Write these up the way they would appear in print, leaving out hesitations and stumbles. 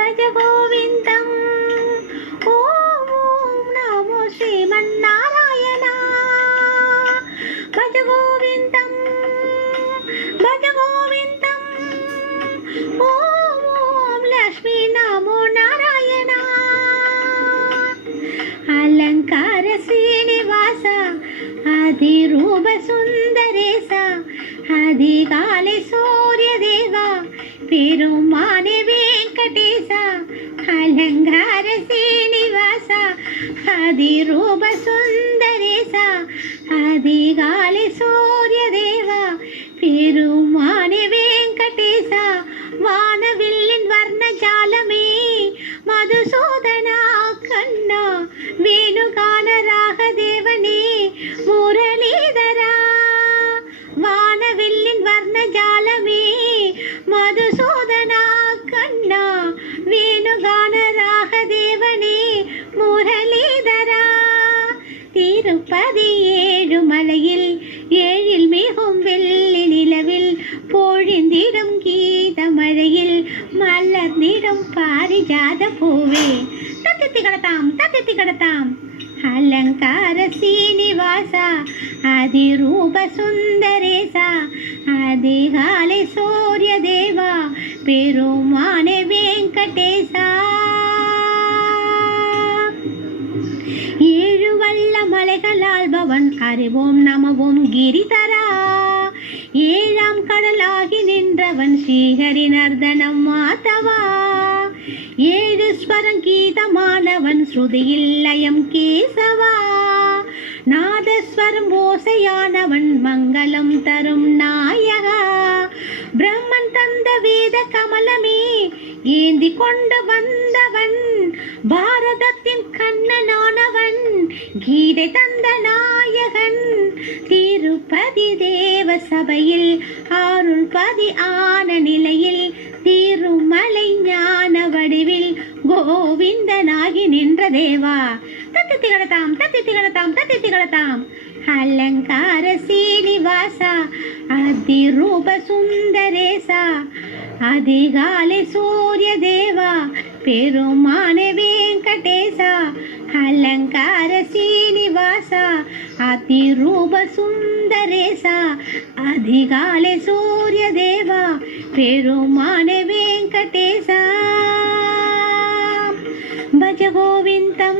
భజ గోవిందం. ఓం నమో శ్రీమన్నారాయణ. భజ గోవిందం భజ గోవిందం. ఓం లక్ష్మీ నమో నారాయణ. అలంకార శ్రీనివాస అధిరూప సుందరేశ அதிகாலை சூரிய தேவா பெருமானே வெங்கடேச. அலங்கார சீனிவாச அதிரூப சுந்தரேச அதிகாலை சூரிய தேவா பெருமானே வெங்கடேச. வானவில்லின் வர்ண ஜாலமே மதுசூதனா கண்ணா வேணுகான ராக தேவனே முரளிதரா. வானவில்லின் வர்ண ஜாலமே மதுசூதனா கண்ணா வேணுகான ராக தேவனே முரளிதரா. திருப்பதி ஏழுமலையில் ஏழில் மிகும் வெள்ளி நிலவில் பொழிந்திடும் கீத மழையில் மலர்ந்திடும் பாரிஜாத பூவே. தத்தித்தி கடத்தாம். அலங்கார சீனிவாச அதிரூப சுந்தரேச அதிகாலை சூரிய தேவா பெருமானே வெங்கடேச. ஏழு வல்ல மலைகளால் பவன் அறிவோம் நமவோம் கிரிதரா. ஏழாம் கடலாகி நின்றவன் ஸ்ரீஹரி நர்தனம் மாதவா. ஏழு ஸ்வரம் கீதமானவன் ஸ்ருதியில் லயம் கேசவா. நாதஸ்வரம் ஓசையானவன் மங்களம் தரும் நாயகா. பிரம்மன் தந்த வேத கமலமே ஏந்தி கொண்டு வந்தவன் பாரதத்தின் கண்ணனானவன் கீதை தந்த நாயகன். திருப்பதி தேவ சபையில் அருள்பதி ஆன நிலையில் திருமலை ஞான வடிவில் கோவிந்தனாகி நின்ற தேவா. தத்தித்தி கடத்தாம். அலங்கார சீனிவாச அதிரூப சுந்தரேச அதிகாலை சூரிய தேவா பெருமானே வெங்கடேச. அலங்கார சீனிவாச அதிரூப சுந்தரேச அதிகாலை சூரிய தேவா பெருமானே வெங்கடேச. భజ గోవిందం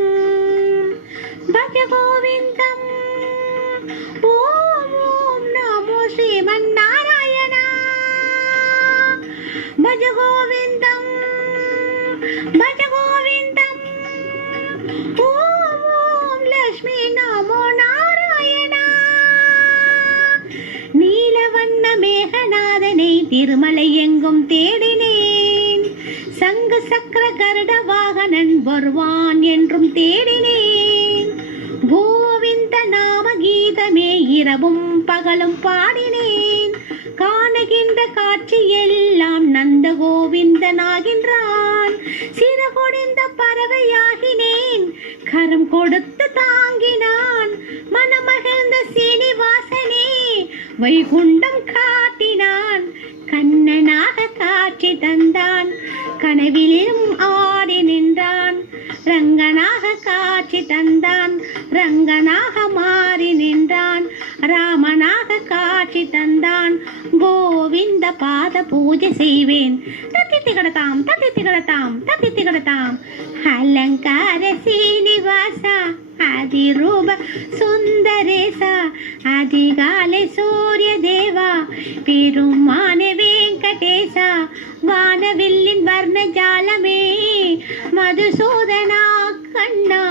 భజ గోవిందం. ఓం నమో శ్రీమన్నారాయణ. భజ గోవిందం భజ గోవిందం. ఓం లక్ష్మీ నమో నారాయణ. நீலவண்ண மேகநாதனை திருமலை எங்கும் தேடினேன். சங்கு சக்கர கருட வாகனன் வருவான் என்றும் தேடினேன். கோவிந்த நாம கீதமே இரவும் பகலும் பாடினேன். காணுகின்ற காட்சி எல்லாம் நந்த கோவிந்தனாகின்றான். சிறகொடிந்த பறவையாகினேன் கரம் கொடுத்து தாங்கினான். மனமகிழ்ந்த சீனிவாசனே வைகுண்டம் காட்டினான். கண்ணனாக காட்சி தந்தான் கனவிலும் ஆடி நின்றான். ரங்கனாக காட்சி தந்தான் ரங்கனாக மாறி நின்றான். ராமனாக காட்சி தந்தான் கோவிந்த பாத பூஜை செய்வேன். தத்தித்தி கடத்தாம். அலங்கார சீனிவாச அதிரூப சுந்தரேச அதிகாலை சூரிய தேவா பெருமானே வெங்கடேச. வானவில்லின் வர்ண ஜாலமே மதுசூதனா கண்ணா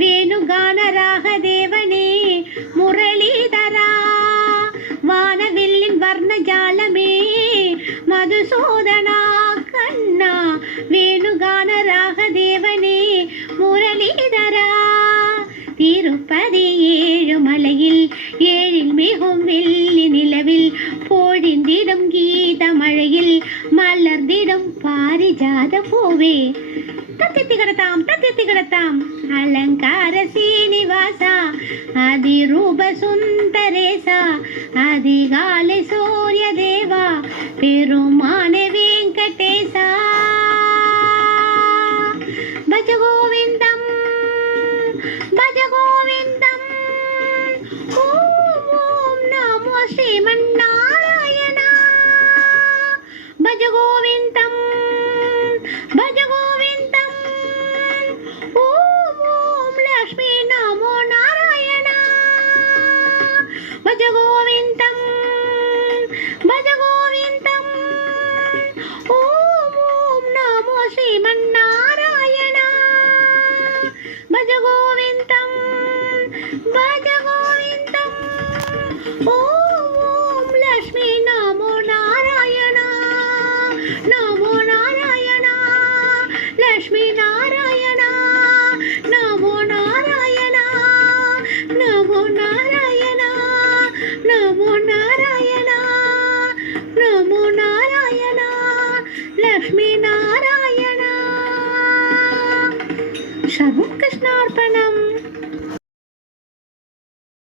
வேணுகான ராக தேவனே முரளிதரா. வானவில்லின் வர்ண ஜாலமே மதுசூதனா கண்ணா வேணுகான ராக தேவனே முரளிதரா. திருப்பதி ஏழுமலையில் ஏழில் மிகும் வெள்ளி நிலவில் பொழிந்திடும் கீத மழையில் மலர்ந்திடும் பாரிஜாத பூவே. தத்தித்தி கடத்தாம். அலங்கார சீனிவாச அதிரூப சுந்தரேச அதிகாலை சூரிய தேவா பெருமானே வெங்கடேச. गोविन्दं भज गोविन्दं ॐ ॐ लक्ष्मी नमो नारायण भज गोविन्दं भज गोविन्दं ॐ ॐ नमो श्रीमन्नारायण भज गोविन्दं भज गोविन्दं ॐ ॐ लक्ष्मी नमो नारायण नमो नारायण लक्ष्मी नारायण नमो नारायण नमो नारायण नमो नारायण नमो नारायण लक्ष्मी नारायण सर्वं कृष्णार्पणम्